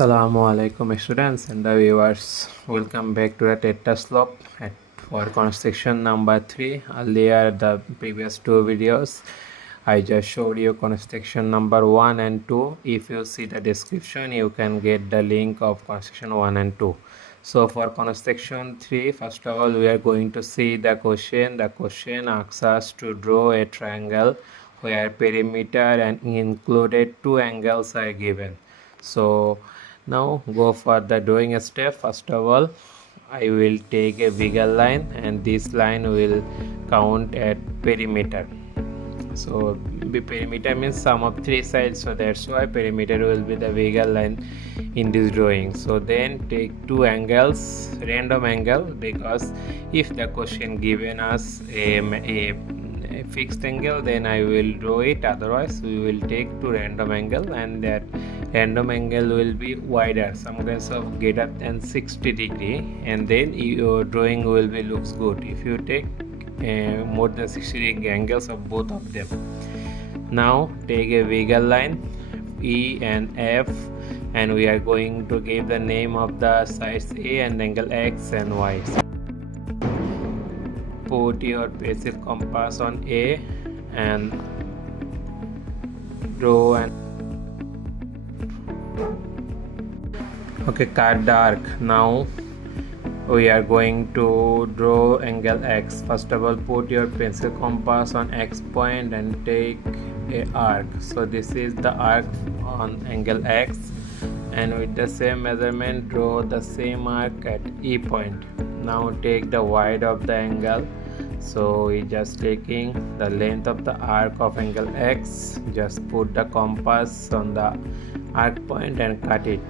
Assalamu alaikum students and the viewers. Welcome back to the theta slope for construction number 3. Earlier the previous two videos I just showed you construction number 1 and 2. If you see the description you can get the link of construction 1 and 2. So for construction 3, first of all we are going to see the question. The question asks us to draw a triangle where perimeter and included two angles are given. So now go for the drawing step. First of all I will take a bigger line and this line will count at perimeter. So perimeter means sum of three sides, so that's why perimeter will be the bigger line in this drawing. So then take two angles, random angle, because if the question given us a fixed angle then I will draw it, otherwise we will take two random angle and that random angle will be wider, some kinds of greater than 60 degree, and then your drawing will be looks good if you take more than 60 degree angles of both of them. Now take a bigger line E and F and we are going to give the name of the sides A and angle X and Y. Put your pencil compass on A and draw and okay, cut the arc. Now we are going to draw angle X. First of all put your pencil compass on X point and take a arc. So this is the arc on angle X, and with the same measurement draw the same arc at E point. Now take the wide of the angle, so we just taking the length of the arc of angle X, just put the compass on the arc point and cut it.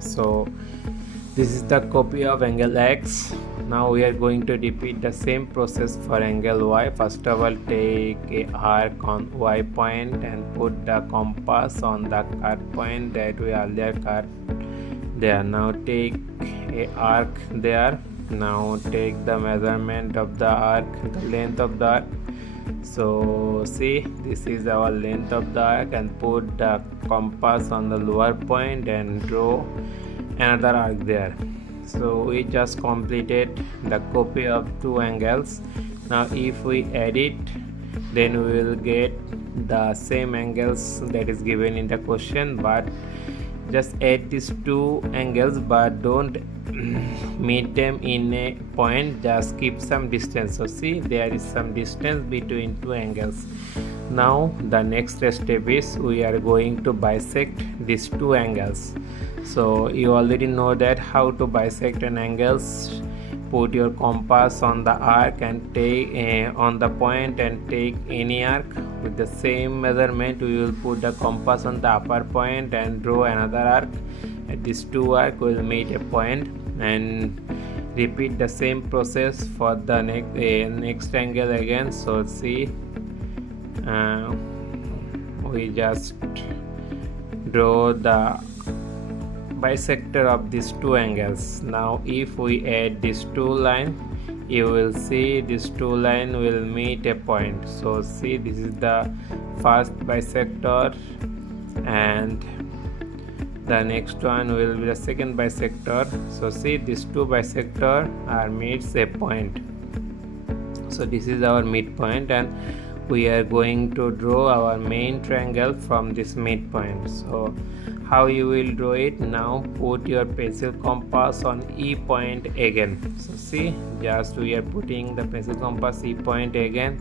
So this is the copy of angle X. Now we are going to repeat the same process for angle Y. First of all take a arc on Y point and put the compass on the cut point that we earlier cut there. Now take a arc there. Now take the measurement of the arc, the length of the arc. So see, this is our length of the arc, and put the compass on the lower point and draw another arc there. So we just completed the copy of two angles. Now if we add it, then we will get the same angles that is given in the question, but just add these two angles but don't meet them in a point, just keep some distance. So see, there is some distance between two angles. Now the next step is we are going to bisect these two angles. So you already know that how to bisect an angles. Put your compass on the arc and take on the point and take any arc. With the same measurement we will put the compass on the upper point and draw another arc. At these two arc will meet a point, and repeat the same process for the next angle again. So see, we just draw the bisector of these two angles. Now if we add these two lines, you will see these two lines will meet a point. So see, this is the first bisector and the next one will be the second bisector. So see, these two bisector are meets a point. So this is our midpoint, and we are going to draw our main triangle from this midpoint. So how you will draw it? Now put your pencil compass on E point again. So see, just we are putting the pencil compass E point again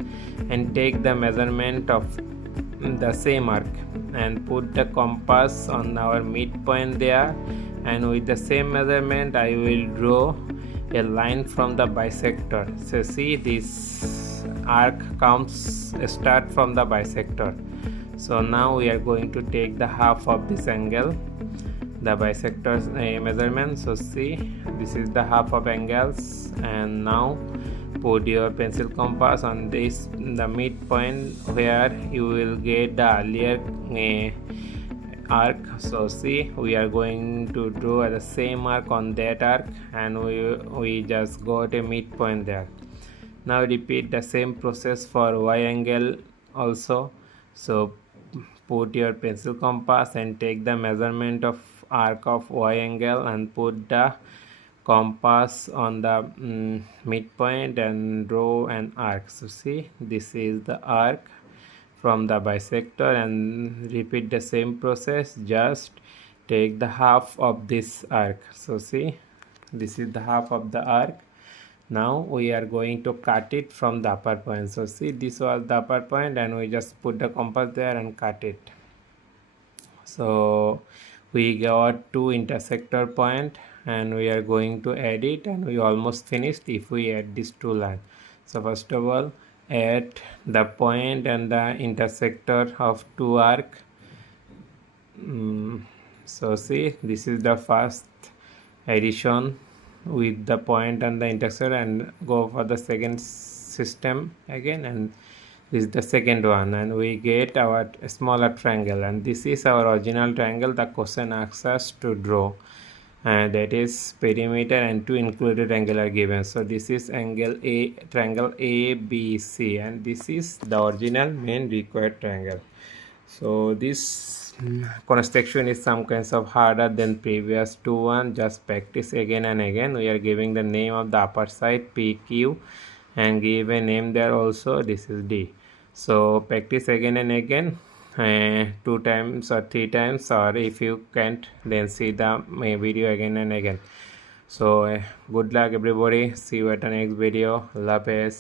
and take the measurement of the same arc and put the compass on our midpoint there, and with the same measurement I will draw a line from the bisector. So see, this arc start from the bisector. So now we are going to take the half of this angle, the bisector's measurement. So see, this is the half of angles, and now put your pencil compass on this the midpoint where you will get the earlier arc. So see, we are going to draw the same arc on that arc, and we just got a midpoint there. Now repeat the same process for Y angle also. So put your pencil compass and take the measurement of arc of y angle and put the compass on the midpoint and draw an arc. So see, this is the arc from the bisector, and repeat the same process, just take the half of this arc. So see, this is the half of the arc. Now we are going to cut it from the upper point. So see, this was the upper point and we just put the compass there and cut it. So we got two intersector point and we are going to add it, and we almost finished if we add these two lines. So first of all, add the point and the intersector of two arc. So see, this is the first addition with the point and the intersector, and go for the second system again, and this is the second one, and we get our smaller triangle, and this is our original triangle the question asks us to draw, and that is perimeter and two included angle are given. So this is angle A, triangle ABC, and this is the original main required triangle. So this construction is some kinds of harder than previous two one. Just practice again and again. We are giving the name of the upper side PQ and give a name there also. This is D. So practice again and again, 2 times or 3 times, or if you can't, then see the video again and again. So good luck everybody. See you at the next video. Allah Hafiz.